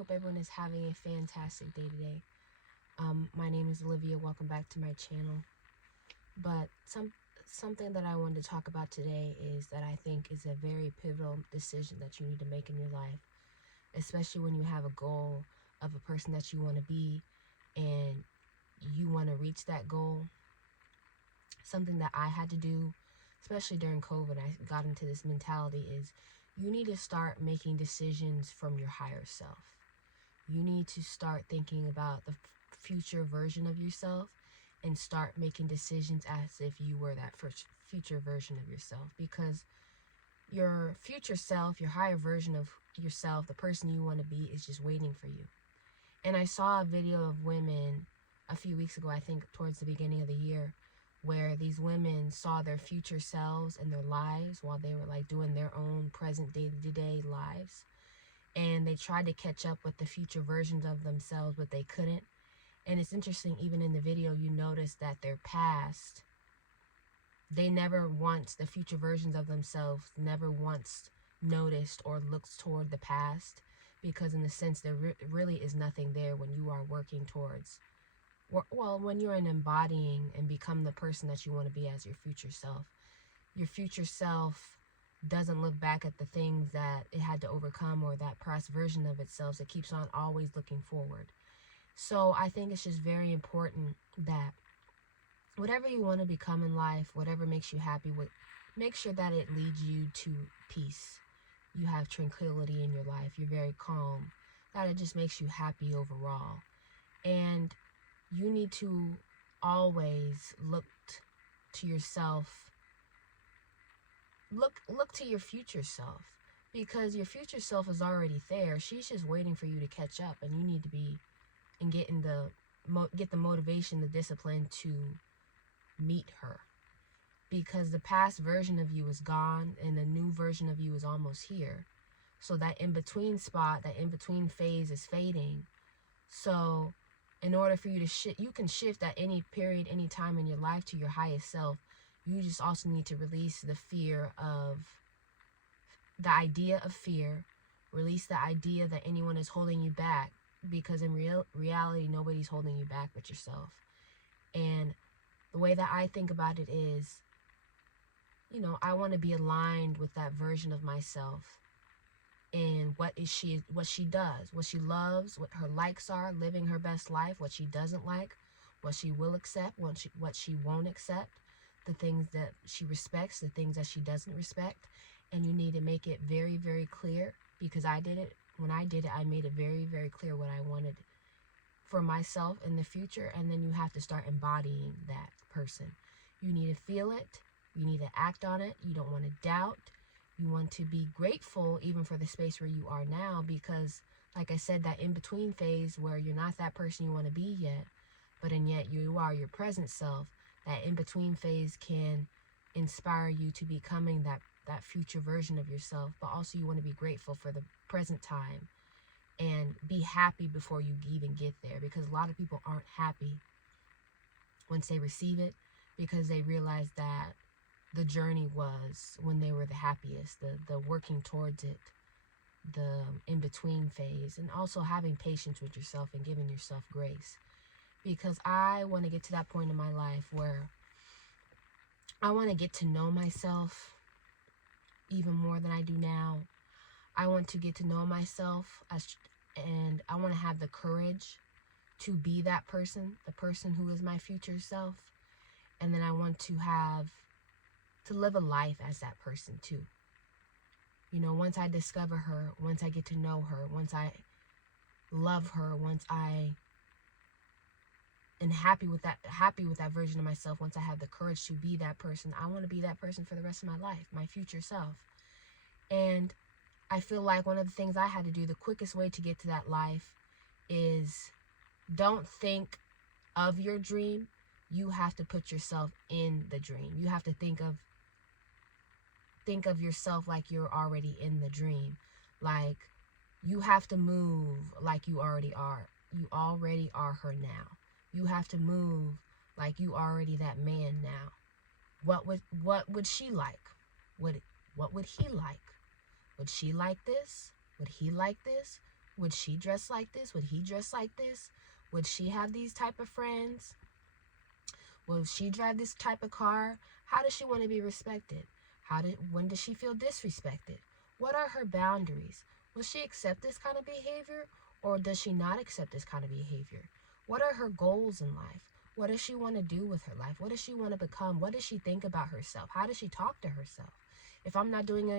hope everyone is having a fantastic day today. My name is Olivia. Welcome back to my channel. But something that I wanted to talk about today is that I think is a very pivotal decision that you need to make in your life, especially when you have a goal of a person that you want to be and you want to reach that goal. Something that I had to do, especially during COVID, I got into this mentality is you need to start making decisions from your higher self. You need to start thinking about the future version of yourself and start making decisions as if you were that first future version of yourself, because your future self, your higher version of yourself, the person you want to be, is just waiting for you. And I saw a video of women a few weeks ago, I think towards the beginning of the year, where these women saw their future selves and their lives while they were like doing their own present day-to-day lives. And they tried to catch up with the future versions of themselves, but they couldn't. And it's interesting, even in the video, you notice that their past, they never once, the future versions of themselves, never once noticed or looked toward the past, because in a sense, there really is nothing there when you are working towards, well, when you're in embodying and become the person that you want to be as your future self. Your future self doesn't look back at the things that it had to overcome or that past version of itself. It keeps on always looking forward. So I think it's just very important that whatever you want to become in life, whatever makes you happy, make sure that it leads you to peace. You have tranquility in your life. You're very calm. That it just makes you happy overall. And you need to always look to yourself. Look to your future self, because your future self is already there. She's just waiting for you to catch up, and you need to be and get the motivation, the discipline to meet her, because the past version of you is gone and the new version of you is almost here. So that in between spot, that in between phase is fading. So in order for you to you can shift at any period, any time in your life to your highest self. You just also need to release the fear of, the idea of fear, release the idea that anyone is holding you back, because in reality, nobody's holding you back but yourself. And the way that I think about it is, I want to be aligned with that version of myself and what she does, what she loves, what her likes are, living her best life, what she doesn't like, what she will accept, what she won't accept, the things that she respects, the things that she doesn't respect. And you need to make it very, very clear, because I did it. When I did it, I made it very, very clear what I wanted for myself in the future. And then you have to start embodying that person. You need to feel it. You need to act on it. You don't want to doubt. You want to be grateful even for the space where you are now, because like I said, that in-between phase where you're not that person you want to be yet, but and yet you are your present self, that in-between phase can inspire you to becoming that future version of yourself. But also you want to be grateful for the present time and be happy before you even get there, because a lot of people aren't happy once they receive it, because they realize that the journey was when they were the happiest, the working towards it, the in-between phase, and also having patience with yourself and giving yourself grace. Because I want to get to that point in my life where I want to get to know myself even more than I do now. I want to get to know myself, and I want to have the courage to be that person, the person who is my future self. And then I want to live a life as that person too. Once I discover her, once I get to know her, once I love her, once I am happy with that version of myself, once I have the courage to be that person, I want to be that person for the rest of my life, my future self. And I feel like one of the things I had to do, the quickest way to get to that life, is don't think of your dream. You have to put yourself in the dream. You have to think of yourself like you're already in the dream. Like, you have to move like you already are. You already are her now. You have to move like you already that man now. What would she like? What would he like? Would she like this? Would he like this? Would she dress like this? Would he dress like this? Would she have these type of friends? Will she drive this type of car? How does she want to be respected? When does she feel disrespected? What are her boundaries? Will she accept this kind of behavior, or does she not accept this kind of behavior? What are her goals in life? What does she want to do with her life? What does she want to become? What does she think about herself? How does she talk to herself? If I'm not doing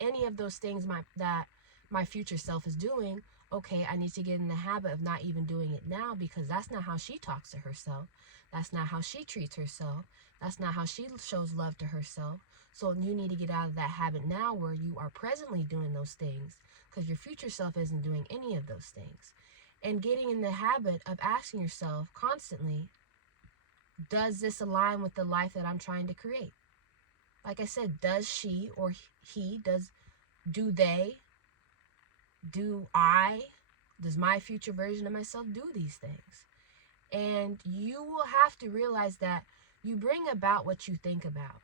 any of those things that my future self is doing, okay, I need to get in the habit of not even doing it now, because that's not how she talks to herself. That's not how she treats herself. That's not how she shows love to herself. So you need to get out of that habit now where you are presently doing those things, because your future self isn't doing any of those things. And getting in the habit of asking yourself constantly, does this align with the life that I'm trying to create? Like I said, does she or he, do they, does my future version of myself do these things? And you will have to realize that you bring about what you think about.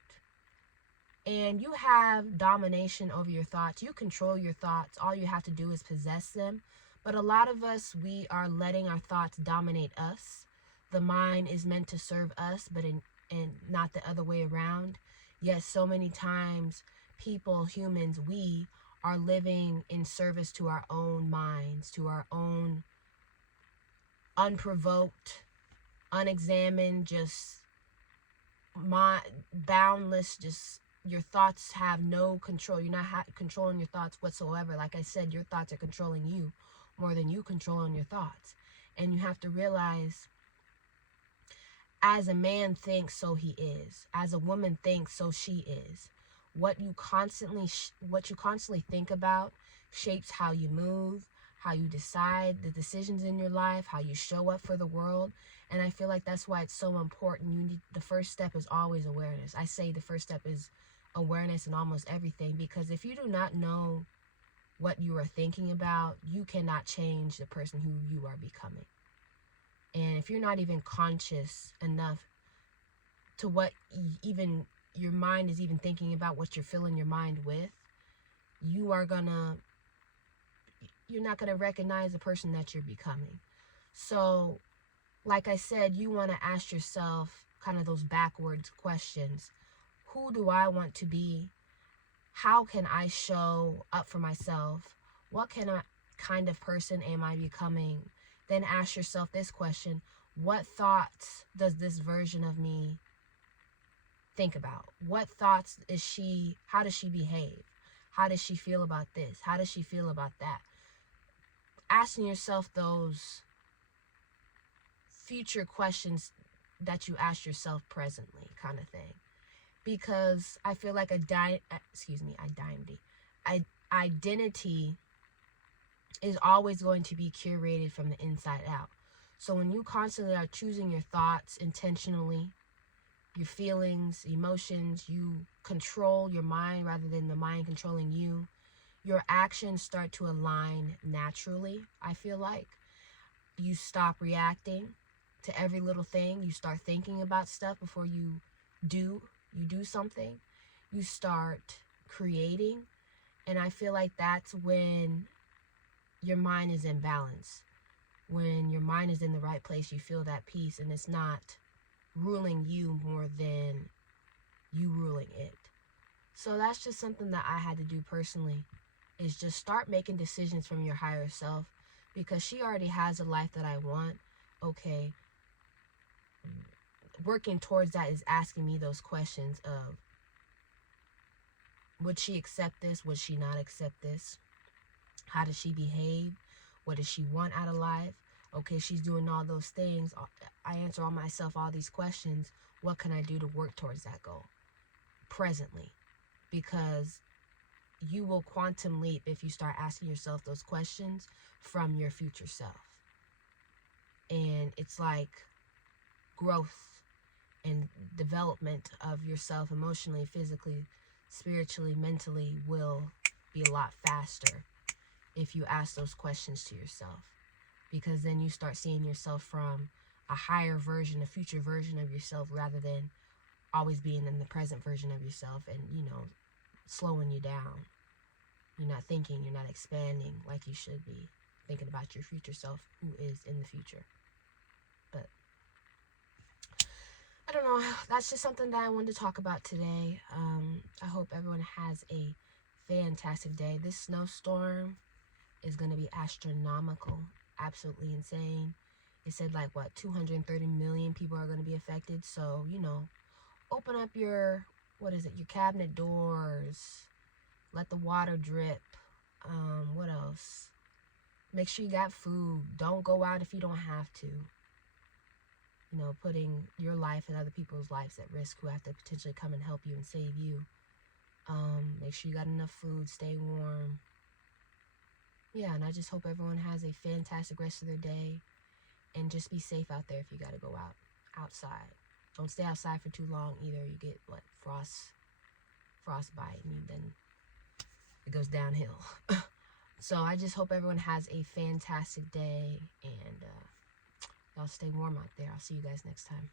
And you have domination over your thoughts. You control your thoughts. All you have to do is possess them. But a lot of us, we are letting our thoughts dominate us. The mind is meant to serve us, and not the other way around. Yet so many times, humans, we are living in service to our own minds, to our own unprovoked, unexamined, just boundless, just your thoughts have no control. You're not controlling your thoughts whatsoever. Like I said, your thoughts are controlling you more than you controlling your thoughts. And you have to realize, as a man thinks, so he is. As a woman thinks, so she is. What you constantly think about shapes how you move, how you decide, the decisions in your life, how you show up for the world. And I feel like that's why it's so important. The first step is always awareness. I say the first step is awareness in almost everything, because if you do not know what you are thinking about, you cannot change the person who you are becoming. And if you're not even conscious enough to what even your mind is even thinking about, what you're filling your mind with, you're not gonna recognize the person that you're becoming. So, like I said, you want to ask yourself kind of those backwards questions. Who do I want to be? How can I show up for myself? What kind of person am I becoming? Then ask yourself this question: what thoughts does this version of me think about? What thoughts how does she behave? How does she feel about this? How does she feel about that? Asking yourself those future questions that you ask yourself presently, kind of thing. Because I feel like identity is always going to be curated from the inside out. So when you constantly are choosing your thoughts intentionally, your feelings, emotions, you control your mind rather than the mind controlling you, your actions start to align naturally. I feel like you stop reacting to every little thing. You start thinking about stuff before you do something. You start creating. And I feel like that's when your mind is in balance. When your mind is in the right place, you feel that peace, and it's not ruling you more than you ruling it. So that's just something that I had to do personally, is just start making decisions from your higher self, because she already has a life that I want. Okay, working towards that is asking me those questions of, would she accept this? Would she not accept this? How does she behave? What does she want out of life? Okay, she's doing all those things. I answer myself all these questions. What can I do to work towards that goal presently? Because you will quantum leap if you start asking yourself those questions from your future self. And it's like growth and development of yourself emotionally, physically, spiritually, mentally will be a lot faster if you ask those questions to yourself. Because then you start seeing yourself from a higher version, a future version of yourself, rather than always being in the present version of yourself and, slowing you down. You're not thinking, you're not expanding like you should be. thinking about your future self who is in the future. But I don't know. That's just something that I wanted to talk about today. I hope everyone has a fantastic day. This snowstorm is going to be astronomical, absolutely insane. It said like what 230 million people are going to be affected. So, you know, open up your your cabinet doors. Let the water drip. What else? Make sure you got food. Don't go out if you don't have to. You know, putting your life and other people's lives at risk who have to potentially come and help you and save you. Make sure you got enough food. Stay warm. Yeah, and I just hope everyone has a fantastic rest of their day. And just be safe out there if you got to go outside. Don't stay outside for too long either. You get frostbite, and then it goes downhill. So I just hope everyone has a fantastic day, and y'all stay warm out there. I'll see you guys next time.